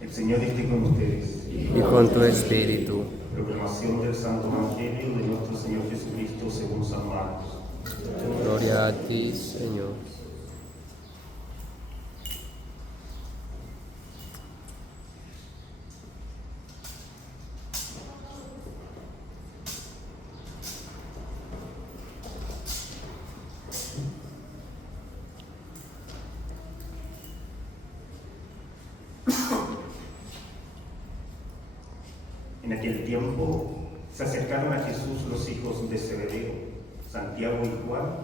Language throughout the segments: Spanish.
El Señor esté con ustedes. Y con tu espíritu. Proclamación del Santo Evangelio de nuestro Señor Jesucristo según San Marcos. Gloria a ti, Señor. En aquel tiempo se acercaron a Jesús los hijos de Zebedeo, Santiago y Juan,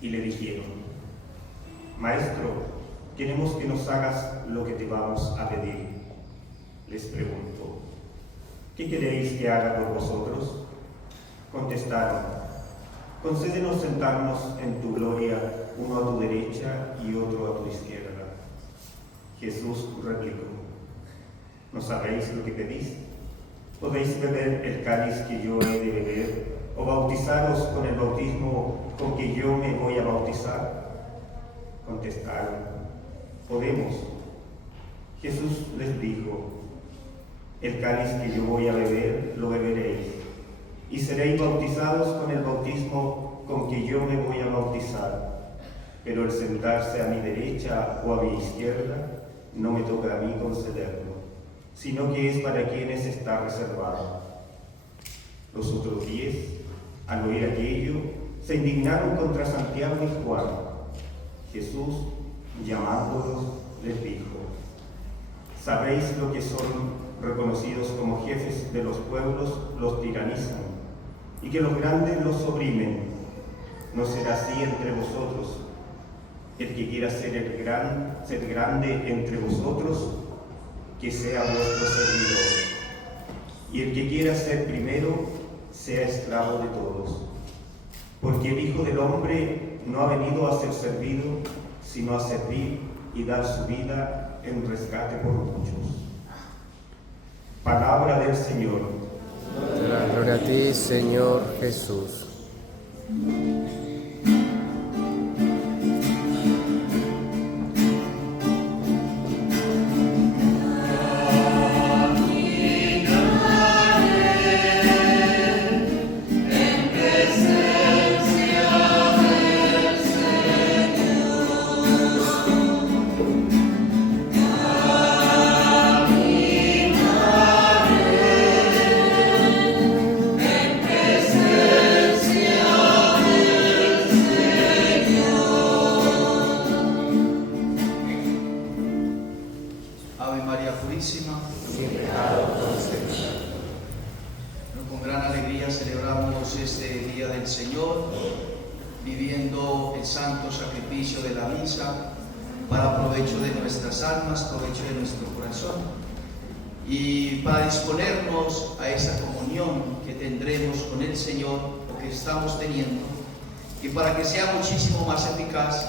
y le dijeron: Maestro, queremos que nos hagas lo que te vamos a pedir. Les preguntó: ¿qué queréis que haga por vosotros? Contestaron: concédenos sentarnos en tu gloria, uno a tu derecha y otro a tu izquierda. Jesús replicó: ¿no sabéis lo que pedís? ¿Podéis beber el cáliz que yo he de beber, o bautizaros con el bautismo con que yo me voy a bautizar? Contestaron: podemos. Jesús les dijo: el cáliz que yo voy a beber, lo beberéis, y seréis bautizados con el bautismo con que yo me voy a bautizar. Pero el sentarse a mi derecha o a mi izquierda no me toca a mí concederlo, sino que es para quienes está reservado. Los otros 10, al oír aquello, se indignaron contra Santiago y Juan. Jesús, llamándolos, les dijo: ¿sabéis lo que son reconocidos como jefes de los pueblos los tiranizan, y que los grandes los oprimen? No será así entre vosotros. El que quiera ser grande entre vosotros, que sea vuestro servidor. Y el que quiera ser primero, sea esclavo de todos. Porque el Hijo del Hombre no ha venido a ser servido, sino a servir y dar su vida en rescate por muchos. Palabra del Señor. Gloria a ti, Señor Jesús. Para provecho de nuestras almas, provecho de nuestro corazón, y para disponernos a esa comunión que tendremos con el Señor, o que estamos teniendo, y para que sea muchísimo más eficaz,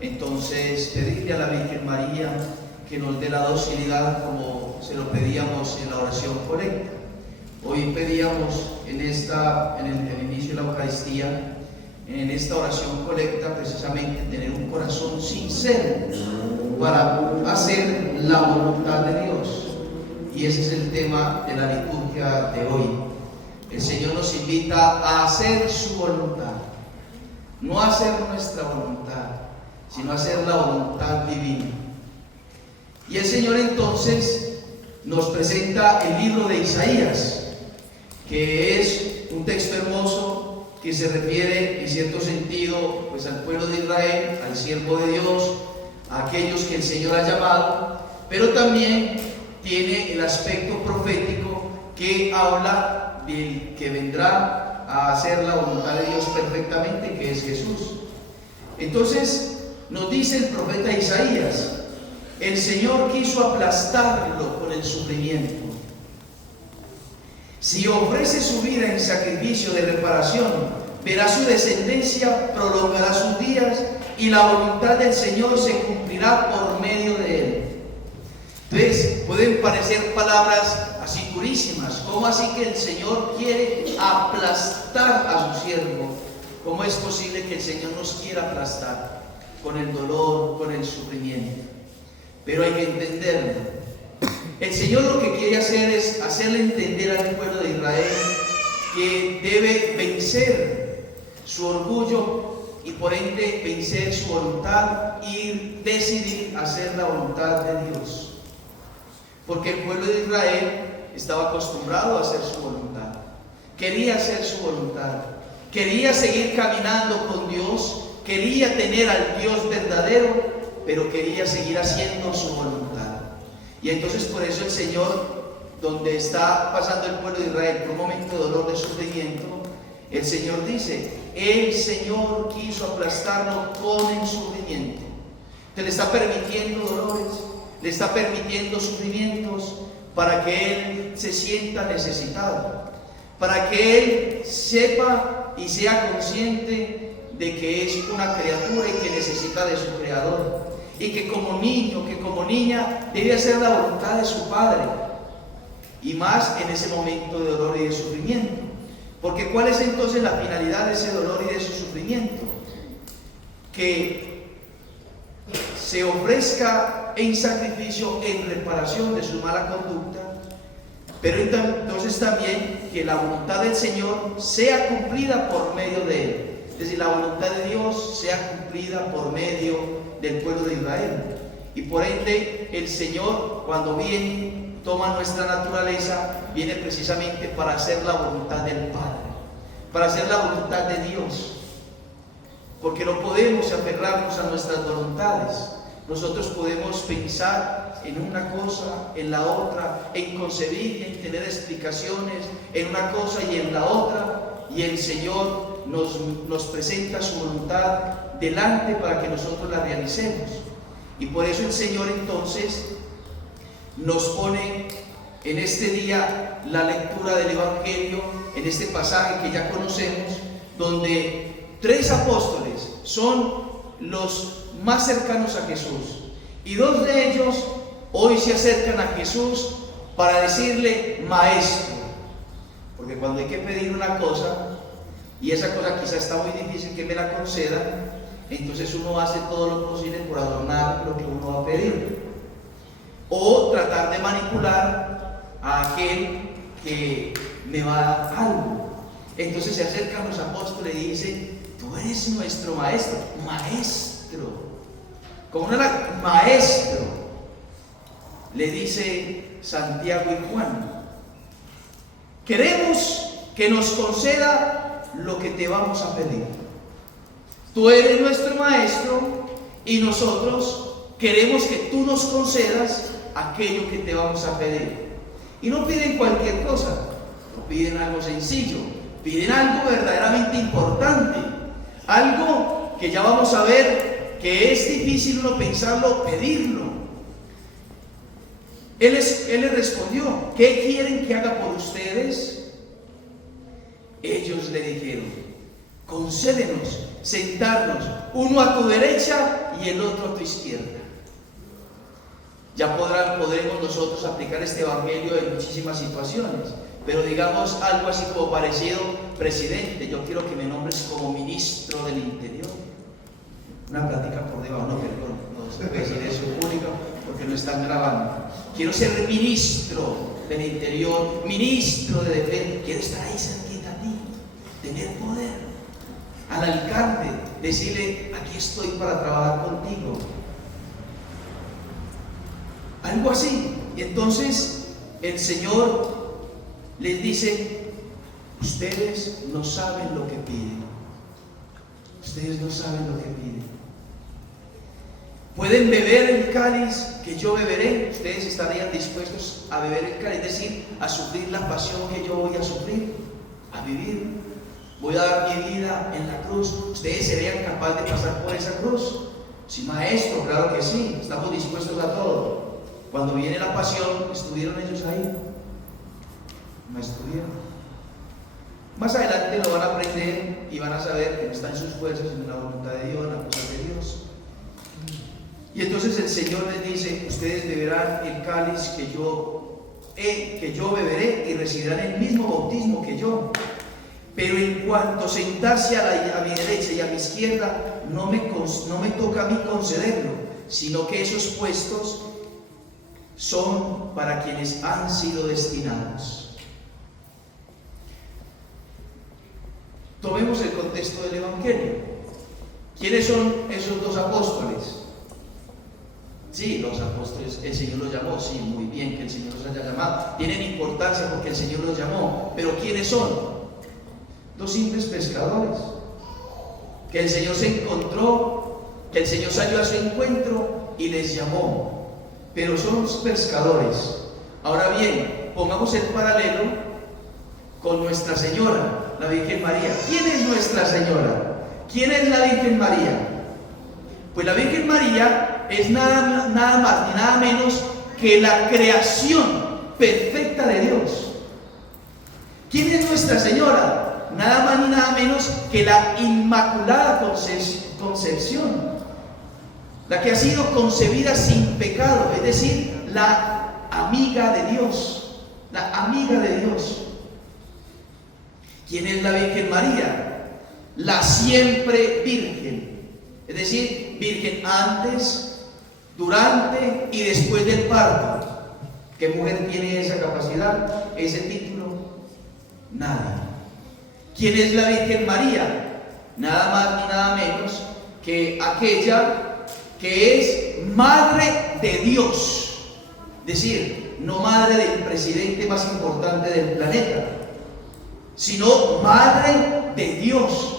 entonces pedirle a la Virgen María que nos dé la docilidad como se lo pedíamos en la oración colecta. Hoy pedíamos en el inicio de la Eucaristía, en esta oración colecta, precisamente tener un corazón sincero para hacer la voluntad de Dios. Y ese es el tema de la liturgia de hoy. El Señor nos invita a hacer su voluntad, no a hacer nuestra voluntad, sino a hacer la voluntad divina. Y el Señor entonces nos presenta el libro de Isaías, que es un texto hermoso que se refiere en cierto sentido pues al pueblo de Israel, al siervo de Dios, a aquellos que el Señor ha llamado, pero también tiene el aspecto profético que habla del que vendrá a hacer la voluntad de Dios perfectamente, que es Jesús. Entonces nos dice el profeta Isaías: el Señor quiso aplastarlo con el sufrimiento. Si ofrece su vida en sacrificio de reparación, verá su descendencia, prolongará sus días, y la voluntad del Señor se cumplirá por medio de él. Entonces, pueden parecer palabras así durísimas. ¿Cómo así que el Señor quiere aplastar a su siervo? ¿Cómo es posible que el Señor nos quiera aplastar? Con el dolor, con el sufrimiento. Pero hay que entenderlo. El Señor lo que quiere hacer es hacerle entender al pueblo de Israel que debe vencer su orgullo y por ende vencer su voluntad y decidir hacer la voluntad de Dios. Porque el pueblo de Israel estaba acostumbrado a hacer su voluntad, quería hacer su voluntad, quería seguir caminando con Dios, quería tener al Dios verdadero, pero quería seguir haciendo su voluntad. Y entonces por eso el Señor, donde está pasando el pueblo de Israel por un momento de dolor, de sufrimiento, el Señor dice: el Señor quiso aplastarlo con el sufrimiento. Te le está permitiendo dolores, le está permitiendo sufrimientos para que Él se sienta necesitado, para que Él sepa y sea consciente de que es una criatura y que necesita de su Creador, y que como niño, que como niña debe hacer la voluntad de su Padre, y más en ese momento de dolor y de sufrimiento. Porque ¿cuál es entonces la finalidad de ese dolor y de ese sufrimiento? Que se ofrezca en sacrificio, en reparación de su mala conducta, pero entonces también que la voluntad del Señor sea cumplida por medio de Él. Es decir, la voluntad de Dios sea cumplida por medio del pueblo de Israel. Y por ende, el Señor, cuando viene, toma nuestra naturaleza, viene precisamente para hacer la voluntad del Padre, para hacer la voluntad de Dios. Porque no podemos aferrarnos a nuestras voluntades. Nosotros podemos pensar en una cosa, en la otra, en concebir, en tener explicaciones en una cosa y en la otra, y el Señor nos presenta su voluntad delante para que nosotros la realicemos. Y por eso el Señor entonces nos pone en este día la lectura del Evangelio, en este pasaje que ya conocemos, donde 3 apóstoles son los más cercanos a Jesús, y 2 de ellos hoy se acercan a Jesús para decirle maestro, porque cuando hay que pedir una cosa y esa cosa quizá está muy difícil que me la conceda, entonces uno hace todo lo posible por adornar lo que uno va a pedir, o tratar de manipular a aquel que me va a dar algo. Entonces se acercan los apóstoles y dicen: tú eres nuestro maestro. Maestro, como una maestro, le dice Santiago y Juan: queremos que nos conceda lo que te vamos a pedir. Tú eres nuestro maestro y nosotros queremos que tú nos concedas aquello que te vamos a pedir. Y no piden cualquier cosa, no piden algo sencillo, piden algo verdaderamente importante, algo que ya vamos a ver que es difícil uno pensarlo, pedirlo. Él les respondió: ¿qué quieren que haga por ustedes? Ellos le dijeron: concédenos sentarnos, uno a tu derecha y el otro a tu izquierda. Ya podremos nosotros aplicar este evangelio en muchísimas situaciones, pero digamos algo así como parecido: presidente, yo quiero que me nombres como ministro del Interior. Una plática por debajo, no, perdón, no se puede decir eso en público porque no están grabando. Quiero ser ministro del Interior, ministro de Defensa, quiero estar ahí cerquita a ti, tener poder. Al alcalde, decirle: aquí estoy para trabajar contigo. Algo así. Y entonces el Señor les dice: ustedes no saben lo que piden. Ustedes no saben lo que piden. Pueden beber el cáliz que yo beberé. Ustedes estarían dispuestos a beber el cáliz, es decir, a sufrir la pasión que yo voy a sufrir, a vivir. Voy a dar mi vida en la cruz. ¿Ustedes serían capaces de pasar por esa cruz? Sí, maestro, claro que sí, estamos dispuestos a todo. Cuando viene la pasión, ¿estuvieron ellos ahí? No estuvieron. Más adelante lo van a aprender y van a saber que no está en sus fuerzas, en la voluntad de Dios, en la cosa de Dios. Y entonces el Señor les dice: ustedes beberán el cáliz que yo beberé y recibirán el mismo bautismo que yo. Pero en cuanto sentarse a mi derecha y a mi izquierda, no me toca a mí concederlo, sino que esos puestos son para quienes han sido destinados. Tomemos el contexto del Evangelio. ¿Quiénes son esos dos apóstoles? Sí, los apóstoles, el Señor los llamó, sí, muy bien que el Señor los haya llamado. Tienen importancia porque el Señor los llamó, pero ¿quiénes son? Dos simples pescadores, que el Señor se encontró, que el Señor salió a su encuentro y les llamó, pero son los pescadores. Ahora bien, pongamos el paralelo con Nuestra Señora, la Virgen María. ¿Quién es Nuestra Señora? ¿Quién es la Virgen María? Pues la Virgen María es nada más ni nada menos que la creación perfecta de Dios. ¿Quién es Nuestra Señora? Nada más ni nada menos que la Inmaculada Concepción, la que ha sido concebida sin pecado, es decir, la amiga de Dios, la amiga de Dios. ¿Quién es la Virgen María? La siempre Virgen, es decir, Virgen antes, durante y después del parto. ¿Qué mujer tiene esa capacidad, ese título? Nadie. ¿Quién es la Virgen María? Nada más ni nada menos que aquella que es madre de Dios, es decir, no madre del presidente más importante del planeta, sino madre de Dios,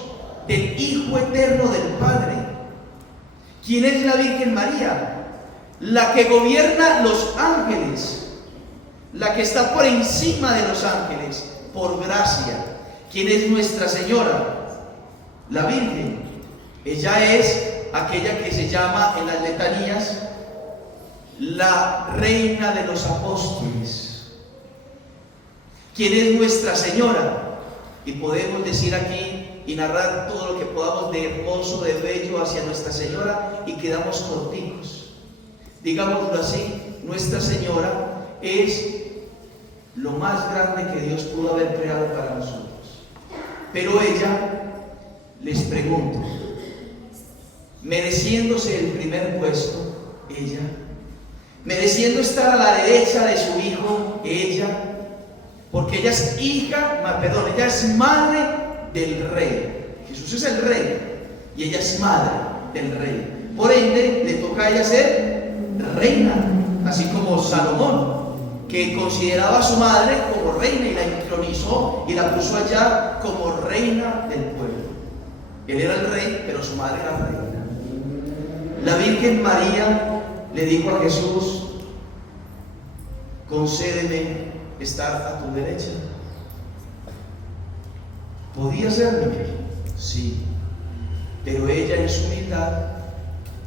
del Hijo eterno del Padre. ¿Quién es la Virgen María? La que gobierna los ángeles, la que está por encima de los ángeles, por gracia. ¿Quién es Nuestra Señora? La Virgen. Ella es aquella que se llama en las letanías la Reina de los Apóstoles. ¿Quién es Nuestra Señora? Y podemos decir aquí y narrar todo lo que podamos de hermoso, de bello hacia Nuestra Señora y quedamos corticos. Digámoslo así, Nuestra Señora es lo más grande que Dios pudo haber creado para nosotros. Pero ella, les pregunto, mereciéndose el primer puesto, ella, mereciendo estar a la derecha de su Hijo, ella, porque ella es ella es madre del Rey. Jesús es el Rey y ella es madre del Rey. Por ende, le toca a ella ser reina, así como Salomón, que consideraba a su madre como reina y la entronizó y la puso allá como reina del pueblo. Él era el rey, pero su madre era reina. La Virgen María le dijo a Jesús: concédeme estar a tu derecha. ¿Podía serlo? Sí, pero ella en su humildad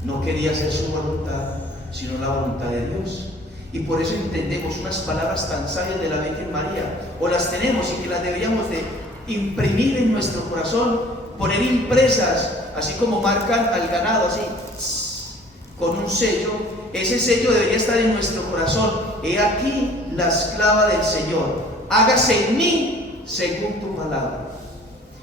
no quería hacer su voluntad, sino la voluntad de Dios. Y por eso entendemos unas palabras tan sabias de la Virgen María, o las tenemos y que las deberíamos de imprimir en nuestro corazón, poner impresas, así como marcan al ganado, así, con un sello. Ese sello debería estar en nuestro corazón. He aquí la esclava del Señor, hágase en mí según tu palabra.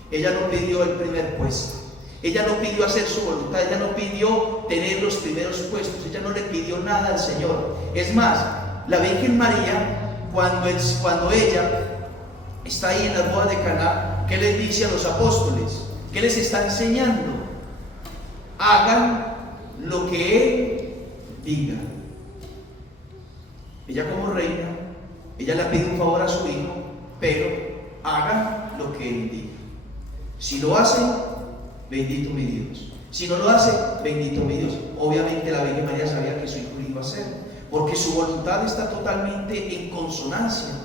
Ella no pidió el primer puesto, ella no pidió hacer su voluntad, ella no pidió tener los primeros puestos, ella no le pidió nada al Señor. Es más, la Virgen María, cuando ella está ahí en las bodas de Caná, ¿qué les dice a los apóstoles? ¿Qué les está enseñando? Hagan lo que Él diga. Ella como reina, ella le pide un favor a su hijo, pero hagan lo que Él diga. Si lo hacen, bendito mi Dios. Si no lo hace, bendito mi Dios. Obviamente la Virgen María sabía que su hijo lo iba a hacer, porque su voluntad está totalmente en consonancia,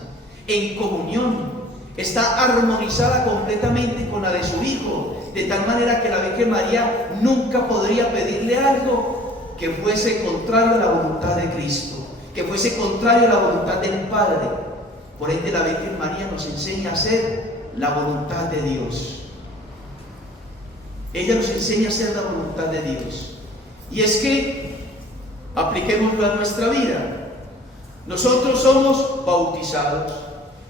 en comunión, está armonizada completamente con la de su hijo, de tal manera que la Virgen María nunca podría pedirle algo que fuese contrario a la voluntad de Cristo, que fuese contrario a la voluntad del Padre. Por ende, la Virgen María nos enseña a hacer la voluntad de Dios. Ella nos enseña a hacer la voluntad de Dios. Y es que apliquémoslo a nuestra vida. Nosotros somos bautizados,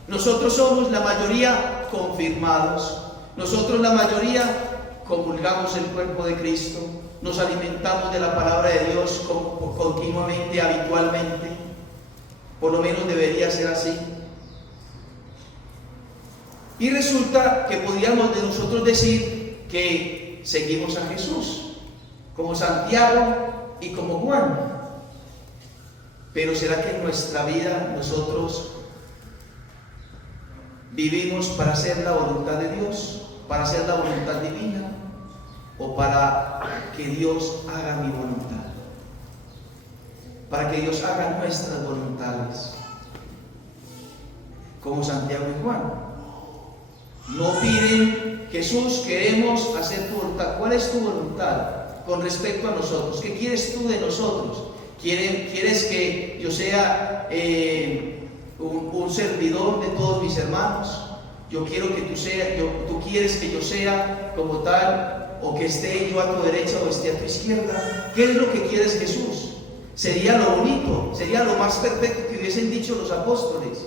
nosotros somos la mayoría confirmados, nosotros la mayoría comulgamos el cuerpo de Cristo, nos alimentamos de la palabra de Dios continuamente, habitualmente. Por lo menos debería ser así. Y resulta que podríamos de nosotros decir que seguimos a Jesús, como Santiago y como Juan. Pero ¿será que en nuestra vida nosotros vivimos para hacer la voluntad de Dios, para hacer la voluntad divina, o para que Dios haga mi voluntad? Para que Dios haga nuestras voluntades, como Santiago y Juan. No piden: Jesús, queremos hacer tu voluntad. ¿Cuál es tu voluntad con respecto a nosotros? ¿Qué quieres tú de nosotros? ¿Quieres que yo sea un servidor de todos mis hermanos? Yo quiero que tú quieres que yo sea como tal, o que esté yo a tu derecha o esté a tu izquierda. ¿Qué es lo que quieres, Jesús? Sería lo bonito, sería lo más perfecto que hubiesen dicho los apóstoles.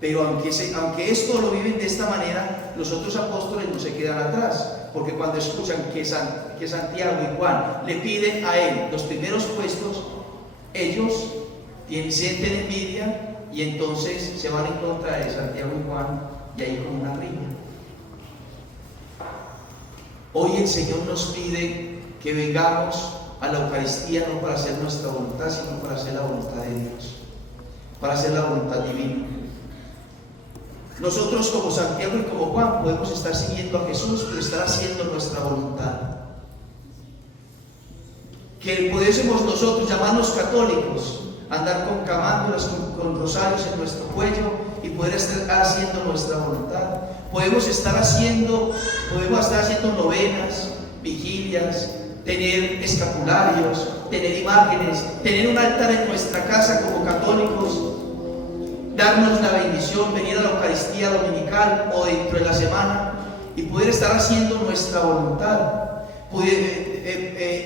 Pero aunque esto lo viven de esta manera, los otros apóstoles no se quedan atrás, porque cuando escuchan que Santiago y Juan le piden a él los primeros puestos, ellos sienten envidia y entonces se van en contra de Santiago y Juan, y ahí con una riña. Hoy el Señor nos pide que vengamos a la Eucaristía no para hacer nuestra voluntad, sino para hacer la voluntad de Dios, para hacer la voluntad divina. Nosotros, como Santiago y como Juan, podemos estar siguiendo a Jesús, pero estar haciendo nuestra voluntad. Que pudiésemos nosotros llamarnos católicos, andar con camándulas, con rosarios en nuestro cuello y poder estar haciendo nuestra voluntad. Podemos estar haciendo novenas, vigilias, tener escapularios, tener imágenes, tener un altar en nuestra casa como católicos, darnos la bendición, venir a la Eucaristía dominical o dentro de la semana y poder estar haciendo nuestra voluntad, poder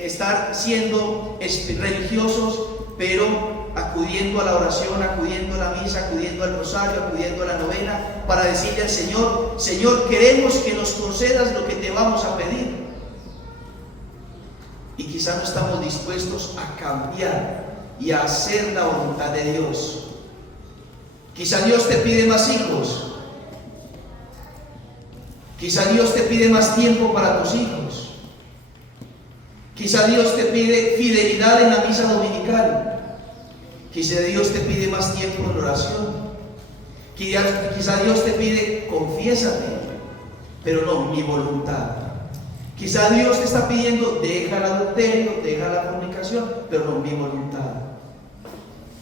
estar siendo religiosos, pero acudiendo a la oración, acudiendo a la misa, acudiendo al rosario, acudiendo a la novena, para decirle al Señor: Señor, queremos que nos concedas lo que te vamos a pedir. Y quizá no estamos dispuestos a cambiar y a hacer la voluntad de Dios. Quizá Dios te pide más hijos. Quizá Dios te pide más tiempo para tus hijos. Quizá Dios te pide fidelidad en la misa dominical. Quizá Dios te pide más tiempo en oración. Quizá Dios te pide: confiésate, pero no mi voluntad. Quizá Dios te está pidiendo: deja el adulterio, deja la fornicación, pero no mi voluntad.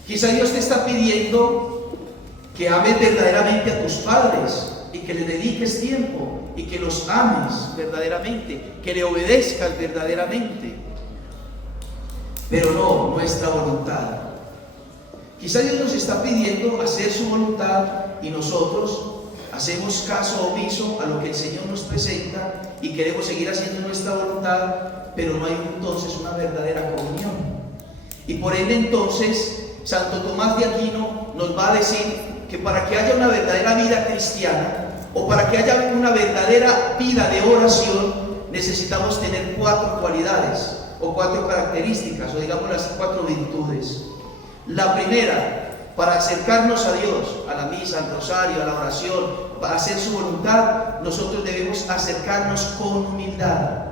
Quizá Dios te está pidiendo que ames verdaderamente a tus padres y que le dediques tiempo y que los ames verdaderamente, que le obedezcas verdaderamente, pero no nuestra voluntad. Quizá Dios nos está pidiendo hacer su voluntad y nosotros hacemos caso omiso a lo que el Señor nos presenta y queremos seguir haciendo nuestra voluntad, pero no hay entonces una verdadera comunión. Y por ende entonces Santo Tomás de Aquino nos va a decir que para que haya una verdadera vida cristiana o para que haya una verdadera vida de oración, necesitamos tener 4 cualidades o 4 características, o digamos las 4 virtudes. La primera, para acercarnos a Dios, a la misa, al rosario, a la oración, para hacer su voluntad, nosotros debemos acercarnos con humildad,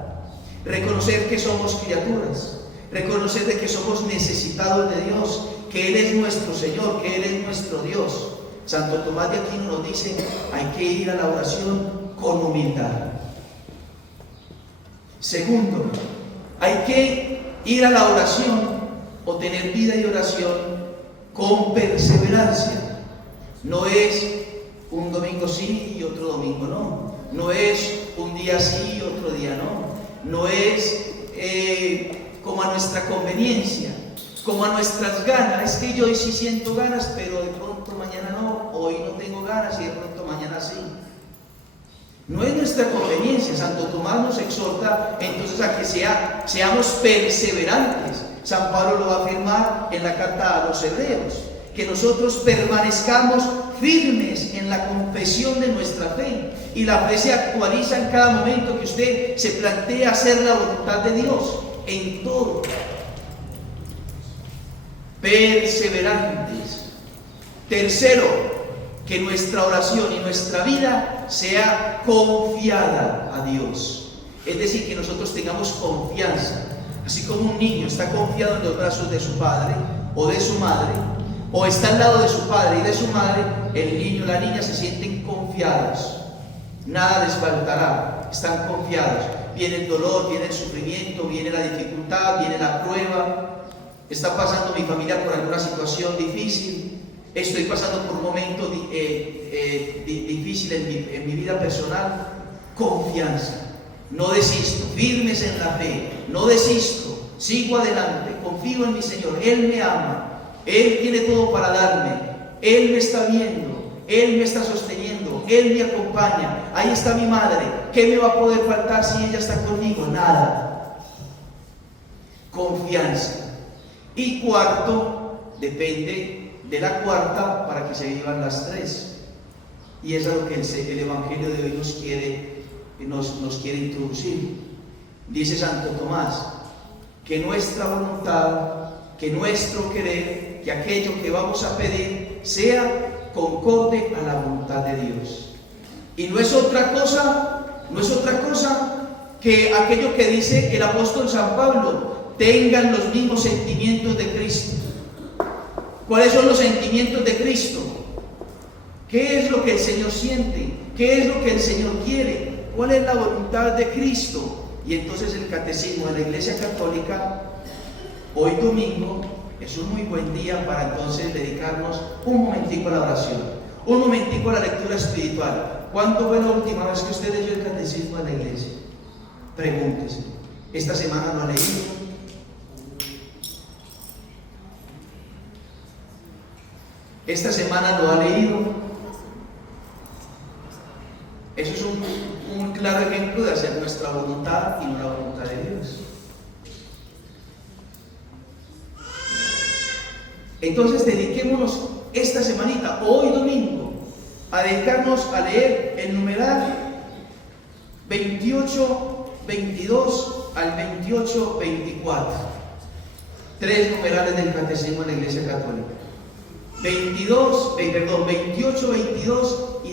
reconocer que somos criaturas, reconocer de que somos necesitados de Dios, que Él es nuestro Señor, que Él es nuestro Dios. Santo Tomás de Aquino nos dice: hay que ir a la oración con humildad. Segundo, hay que ir a la oración o tener vida y oración con perseverancia. No es un domingo sí y otro domingo no. No es un día sí y otro día no. No es como a nuestra conveniencia, como a nuestras ganas. Es que yo hoy sí siento ganas, pero de pronto mañana no. Hoy no tengo ganas y de pronto mañana sí. No es nuestra conveniencia. Santo Tomás nos exhorta entonces a que seamos perseverantes. San Pablo lo va a afirmar en la carta a los Hebreos, que nosotros permanezcamos firmes en la confesión de nuestra fe, y la fe se actualiza en cada momento que usted se plantea hacer la voluntad de Dios en todo. Perseverantes, Tercero, que nuestra oración y nuestra vida sea confiada a Dios. Es decir, que nosotros tengamos confianza. Así como un niño está confiado en los brazos de su padre o de su madre, o está al lado de su padre y de su madre, el niño o la niña se sienten confiados. Nada les faltará, están confiados. Viene el dolor, viene el sufrimiento, viene la dificultad, viene la prueba. Está pasando mi familia por alguna situación difícil. Estoy pasando por un momento difícil en mi vida personal. Confianza. No desisto, firmes en la fe. No desisto, sigo adelante, confío en mi Señor. Él me ama. Él tiene todo para darme. Él me está viendo. Él me está sosteniendo. Él me acompaña. Ahí está mi madre. ¿Qué me va a poder faltar si ella está conmigo? Nada. Confianza. Y cuarto, depende de la cuarta para que se vivan las tres. Y eso es lo que el Evangelio de hoy nos quiere introducir. Dice Santo Tomás, que nuestra voluntad, que nuestro querer, que aquello que vamos a pedir sea concorde a la voluntad de Dios. Y no es otra cosa que aquello que dice el apóstol San Pablo: tengan los mismos sentimientos de Cristo. ¿Cuáles son los sentimientos de Cristo? ¿Qué es lo que el Señor siente? ¿Qué es lo que el Señor quiere? ¿Cuál es la voluntad de Cristo? Y entonces el catecismo de la Iglesia Católica, hoy domingo, es un muy buen día para entonces dedicarnos un momentico a la oración, un momentico a la lectura espiritual. ¿Cuándo fue la última vez que usted leyó el catecismo de la Iglesia? Pregúntese. ¿Esta semana lo ha leído? ¿Esta semana lo ha leído? Eso es un claro ejemplo de hacer nuestra voluntad y no la voluntad de Dios. Entonces dediquémonos esta semanita, hoy domingo, a dedicarnos a leer el numeral 28-22 al 28-24. Tres numerales del Catecismo de la Iglesia Católica. 28-22 y 28-24.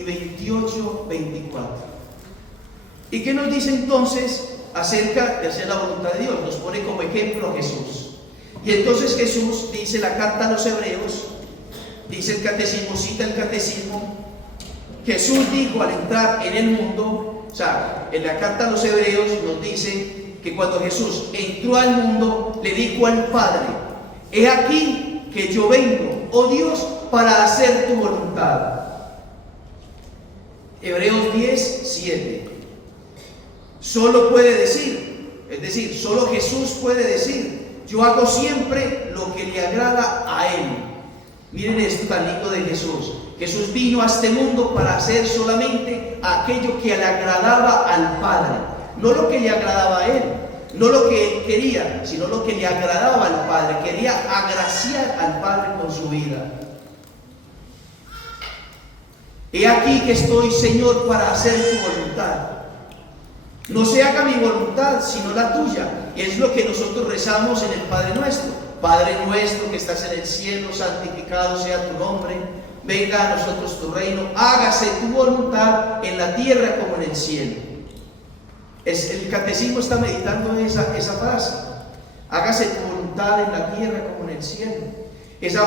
¿Y qué nos dice entonces acerca de hacer la voluntad de Dios? Nos pone como ejemplo a Jesús. Y entonces Jesús dice la carta a los Hebreos, dice el catecismo, cita el catecismo, Jesús dijo al entrar en el mundo, o sea, en la carta a los Hebreos nos dice que cuando Jesús entró al mundo, le dijo al Padre: he aquí que yo vengo, oh Dios, para hacer tu voluntad. Hebreos 10:7. Solo puede decir, es decir, solo Jesús puede decir: yo hago siempre lo que le agrada a Él. Miren esto tan lindo de Jesús. Jesús vino a este mundo para hacer solamente aquello que le agradaba al Padre. No lo que le agradaba a Él, no lo que Él quería, sino lo que le agradaba al Padre. Quería agraciar al Padre con su vida. He aquí que estoy, Señor, para hacer tu voluntad. No se haga mi voluntad, sino la tuya. Es lo que nosotros rezamos en el Padre Nuestro. Padre nuestro que estás en el cielo, santificado sea tu nombre. Venga a nosotros tu reino. Hágase tu voluntad en la tierra como en el cielo. El catecismo está meditando esa frase. Hágase tu voluntad en la tierra como en el cielo. Esa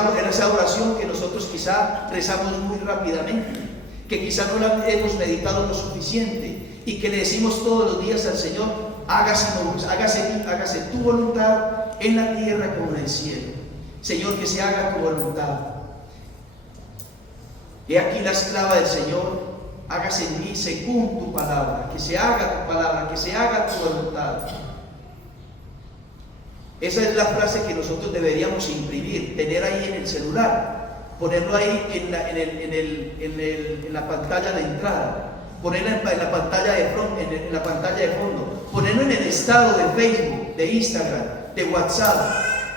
oración que nosotros quizá rezamos muy rápidamente, que quizá no la hemos meditado lo suficiente y que le decimos todos los días al Señor: hágase tu voluntad en la tierra como en el cielo. Señor, que se haga tu voluntad. He aquí la esclava del Señor, hágase en mí según tu palabra. Que se haga tu palabra, que se haga tu voluntad. Esa es la frase que nosotros deberíamos imprimir, tener ahí en el celular, ponerlo ahí en la pantalla de entrada, ponerla en la pantalla de fondo, ponerlo en el estado de Facebook, de Instagram, de WhatsApp.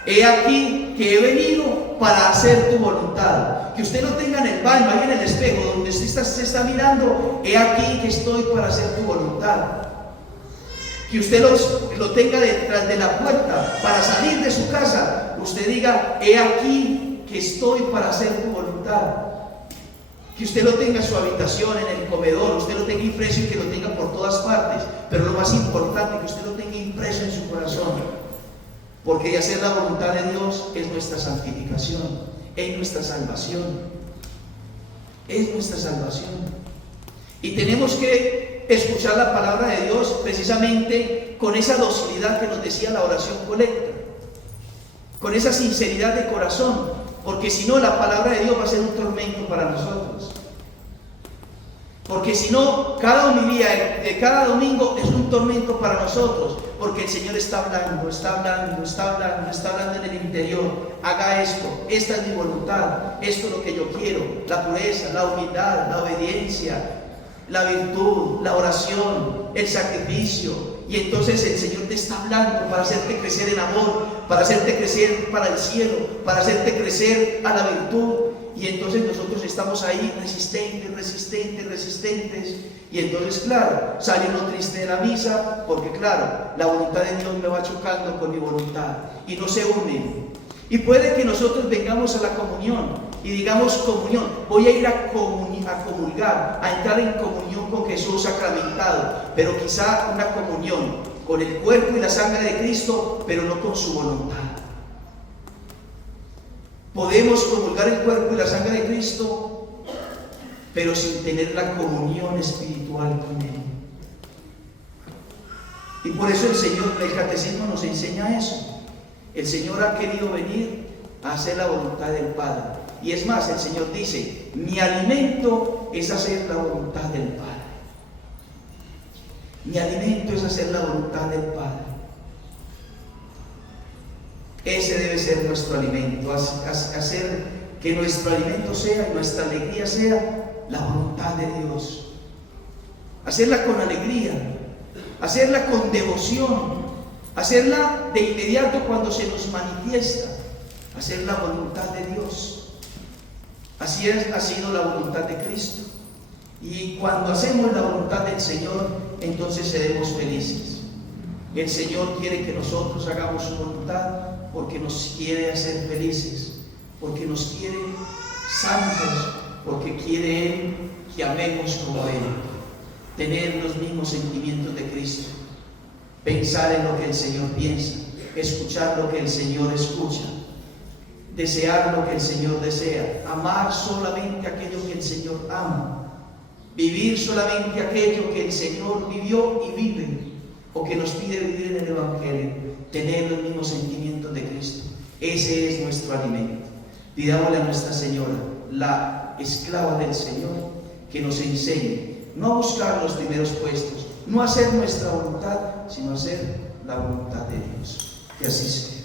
He aquí que he venido para hacer tu voluntad. Que usted lo tenga en el baño, ahí en el espejo, donde usted se está mirando. He aquí que estoy para hacer tu voluntad. Que usted lo tenga detrás de la puerta para salir de su casa. Usted diga: he aquí que estoy para hacer tu voluntad. Que usted lo tenga en su habitación, en el comedor, usted lo tenga impreso y que lo tenga por todas partes. Pero lo más importante, que usted lo tenga impreso en su corazón. Porque hacer la voluntad de Dios es nuestra santificación, es nuestra salvación. Es nuestra salvación. Y tenemos que escuchar la palabra de Dios precisamente con esa docilidad que nos decía la oración colecta. Con esa sinceridad de corazón. Porque si no, la palabra de Dios va a ser un tormento para nosotros. Porque si no, cada homilía de cada domingo es un tormento para nosotros. Porque el Señor está hablando, está hablando, está hablando, está hablando en el interior. Haga esto, esta es mi voluntad, esto es lo que yo quiero. La pureza, la humildad, la obediencia, la virtud, la oración, el sacrificio. Y entonces el Señor te está hablando para hacerte crecer en amor, para hacerte crecer para el cielo, para hacerte crecer a la virtud. Y entonces nosotros estamos ahí resistentes, resistentes, resistentes. Y entonces, claro, sale uno triste de la misa, porque claro, la voluntad de Dios me va chocando con mi voluntad y no se unen. Y puede que nosotros vengamos a la comunión y digamos comunión, voy a ir a comulgar, a entrar en comunión con Jesús sacramentado, pero quizá una comunión con el cuerpo y la sangre de Cristo, pero no con su voluntad. Podemos comulgar el cuerpo y la sangre de Cristo, pero sin tener la comunión espiritual con Él. Y por eso el Señor, el catecismo nos enseña eso. El Señor ha querido venir a hacer la voluntad del Padre. Y es más, el Señor dice, mi alimento es hacer la voluntad del Padre. Mi alimento es hacer la voluntad del Padre. Ese debe ser nuestro alimento, hacer que nuestro alimento sea, nuestra alegría sea la voluntad de Dios. Hacerla con alegría, hacerla con devoción, hacerla de inmediato cuando se nos manifiesta, hacer la voluntad de Dios. Así ha sido la voluntad de Cristo. Y cuando hacemos la voluntad del Señor, entonces seremos felices. El Señor quiere que nosotros hagamos su voluntad porque nos quiere hacer felices, porque nos quiere santos, porque quiere Él que amemos como Él, tener los mismos sentimientos de Cristo, pensar en lo que el Señor piensa, escuchar lo que el Señor escucha, desear lo que el Señor desea, amar solamente aquello que el Señor ama, vivir solamente aquello que el Señor vivió y vive, o que nos pide vivir en el Evangelio, tener los mismos sentimientos de Cristo. Ese es nuestro alimento. Pidámosle a Nuestra Señora, la esclava del Señor, que nos enseñe no a buscar los primeros puestos, no a hacer nuestra voluntad, sino a hacer la voluntad de Dios. Que así sea.